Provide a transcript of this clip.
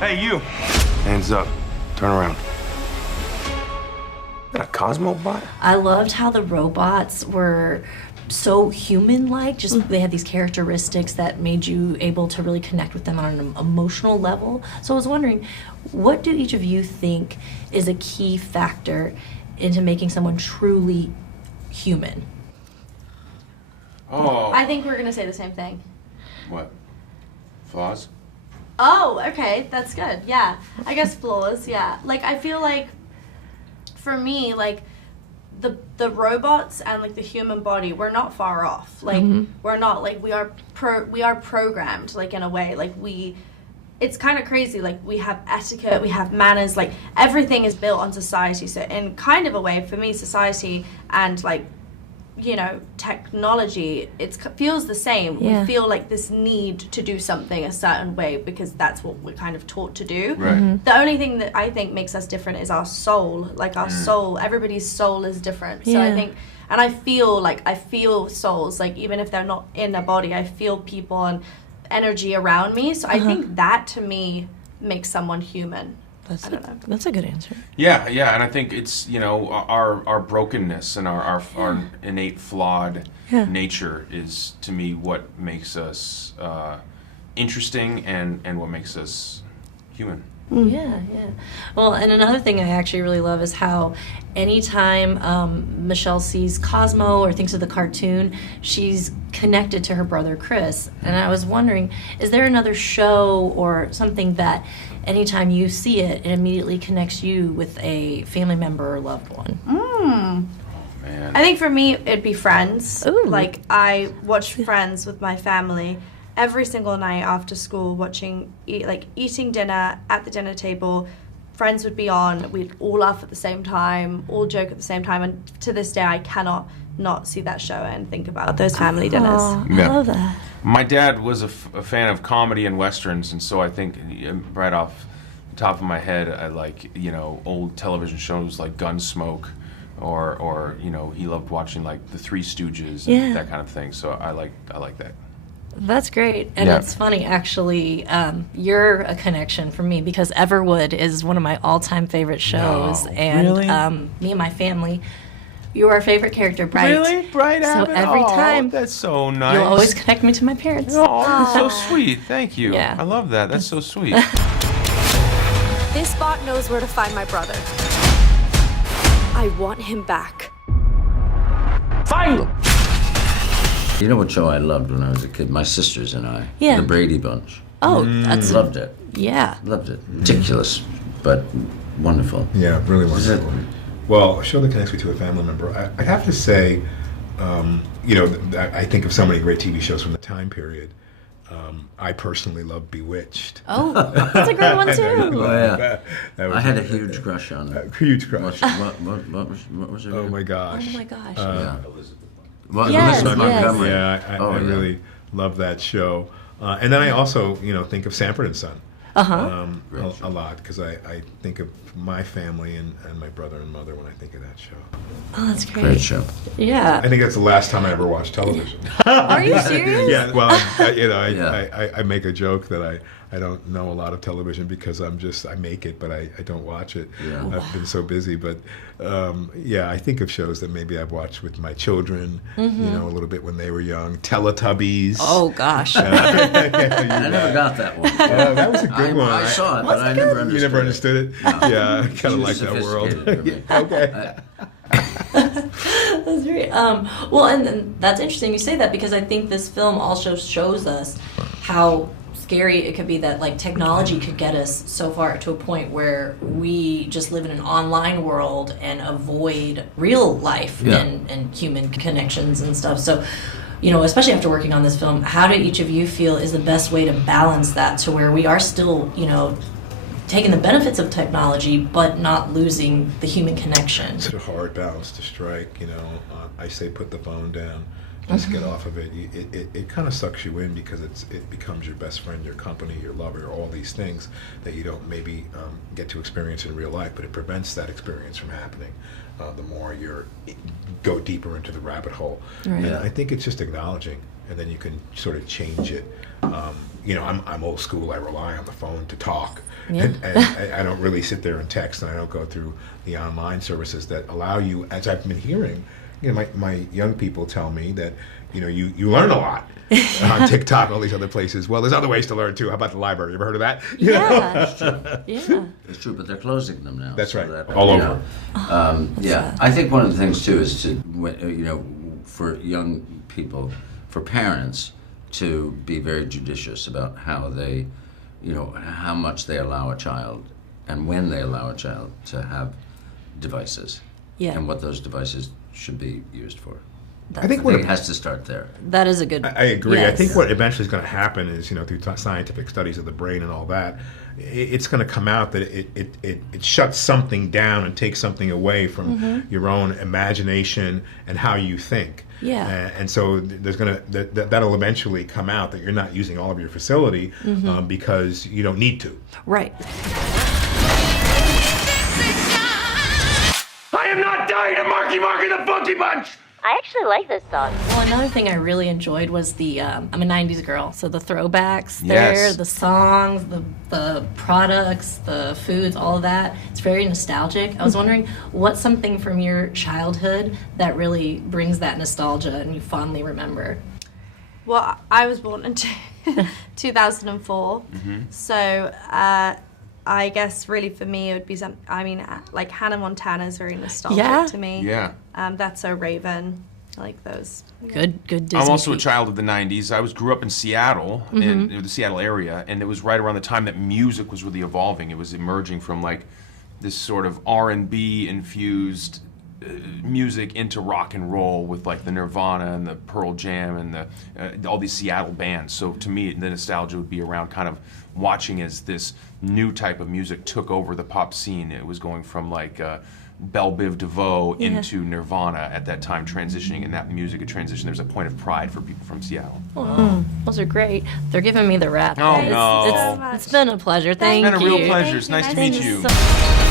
Hey, you. Hands up. Turn around. That a Cosmo bot? I loved how the robots were so human-like. Just they had these characteristics that made you able to really connect with them on an emotional level. So I was wondering, what do each of you think is a key factor into making someone truly human? Oh. I think we're gonna say the same thing. What? Flaws? Oh, okay, that's good. Yeah, I guess flaws. Yeah, like I feel like, for me, like the robots and like the human body, we're not far off. Like we're not like we are programmed like in a way. Like it's kind of crazy. Like we have etiquette, we have manners. Like everything is built on society. So in kind of a way, for me, society and like, you know, technology, it feels the same. Yeah. We feel like this need to do something a certain way because that's what we're kind of taught to do. Right. The only thing that I think makes us different is our soul. Like our soul, everybody's soul is different. So I think, and I feel souls, like even if they're not in a body, I feel people and energy around me. So I think that to me makes someone human. That's a good answer. Yeah, and I think it's, you know, our brokenness and our innate flawed nature is, to me, what makes us interesting and what makes us human. Yeah. Well, and another thing I actually really love is how anytime Michelle sees Cosmo or thinks of the cartoon, she's connected to her brother Chris. And I was wondering, is there another show or something that anytime you see it, it immediately connects you with a family member or loved one? Man. I think for me, it'd be Friends. Ooh. Like, I watch Friends with my family every single night after school, eating dinner at the dinner table. Friends would be on. We'd all laugh at the same time, all joke at the same time. And to this day, I cannot not see that show and think about those family dinners. I Yeah. love that. My dad was a fan of comedy and westerns, and so I think right off the top of my head, I like, you know, old television shows like Gunsmoke, or you know, he loved watching like The Three Stooges and that kind of thing. So I like that. That's great. And it's funny, actually, you're a connection for me because Everwood is one of my all-time favorite shows. No, and really? Me and my family, you're our favorite character, Bright. Really? Bright So Abbott? every Oh, time, that's so nice. you'll always connect me to my parents. Oh, that's so sweet. Thank you. Yeah. I love that. That's so sweet. This bot knows where to find my brother. I want him back. Find them! You know what show I loved when I was a kid? My sisters and I. Yeah. The Brady Bunch. Oh, that's... Loved it. Yeah. Loved it. Ridiculous, but wonderful. Yeah, really Is wonderful. it? Well, a show that connects me to a family member. I'd have to say, you know, I think of so many great TV shows from the time period. I personally love Bewitched. Oh, that's a great one, too. Oh, yeah. That was I had a huge crush on her. huge crush. What was her Oh name? my gosh. Oh, my gosh. Yeah. Well, Yes, Elizabeth yes. Montgomery. Yeah, I really love that show. And then I also, you know, think of Sanford and Son. A lot, because I think of my family and my brother and mother when I think of that show. Oh, that's great. Great show. Yeah. I think that's the last time I ever watched television. Are you serious? Yeah, well, you know, Yeah. I make a joke that I don't know a lot of television because I make it, but I don't watch it. Yeah. I've been so busy, but yeah, I think of shows that maybe I've watched with my children, you know, a little bit when they were young. Teletubbies. Oh, gosh. I never got that one. That was a good one. I saw it, but I never understood You never understood it? No. Yeah, I kind of Too like that world. sophisticated for me. Okay. That's great. Well, and that's interesting you say that because I think this film also shows us how scary it could be that like technology could get us so far to a point where we just live in an online world and avoid real life and human connections and stuff. So, you know, especially after working on this film, how do each of you feel is the best way to balance that to where we are still, you know, taking the benefits of technology but not losing the human connection? It's a hard balance to strike, you know. I say put the phone down, just get off of it. It kind of sucks you in because it becomes your best friend, your company, your lover, all these things that you don't maybe get to experience in real life, but it prevents that experience from happening. The more you go deeper into the rabbit hole. Right. And I think it's just acknowledging and then you can sort of change it. You know, I'm old school. I rely on the phone to talk, and I don't really sit there and text, and I don't go through the online services that allow you, as I've been hearing. You know, my young people tell me that, you know, you learn a lot on TikTok and all these other places. Well, there's other ways to learn too. How about the library? You ever heard of that? You know? Yeah. It's true, but they're closing them now. That's so right. that- All you over. know, yeah, I think one of the things too is to, you know, for young people, for parents, to be very judicious about how they, you know, how much they allow a child and when they allow a child to have devices. Yeah. And what those devices should be used for. I think it has to start there. That is a good. I agree. Yes. I think what eventually is going to happen is, you know, through scientific studies of the brain and all that, it's going to come out that it shuts something down and takes something away from your own imagination and how you think. Yeah. And so there's going to that'll eventually come out that you're not using all of your facility because you don't need to. Right. I am not dying to Marky Mark and the Funky Bunch! I actually like this song. Well, another thing I really enjoyed was the, I'm a 90s girl, so the throwbacks there, Yes. the songs, the products, the foods, all of that. It's very nostalgic. I was wondering, what's something from your childhood that really brings that nostalgia and you fondly remember? Well, I was born in 2004, so I guess really for me it would be like Hannah Montana is very nostalgic Yeah? to me. Yeah. That's So Raven, I like those. Good Disney. I'm also a people. child of the 90s. I grew up in Seattle, in the Seattle area, and it was right around the time that music was really evolving. It was emerging from like this sort of R&B infused music into rock and roll with like the Nirvana and the Pearl Jam and the all these Seattle bands. So to me, the nostalgia would be around kind of watching as this new type of music took over the pop scene. It was going from like Belle Biv DeVoe into Nirvana at that time, transitioning, and that music had transitioned. There's a point of pride for people from Seattle. Oh, those are great. They're giving me the rap. Oh, Thanks no. so much. It's been a pleasure. Thank you. It's been a real pleasure. It's Thank nice you. to meet Thank you. so much.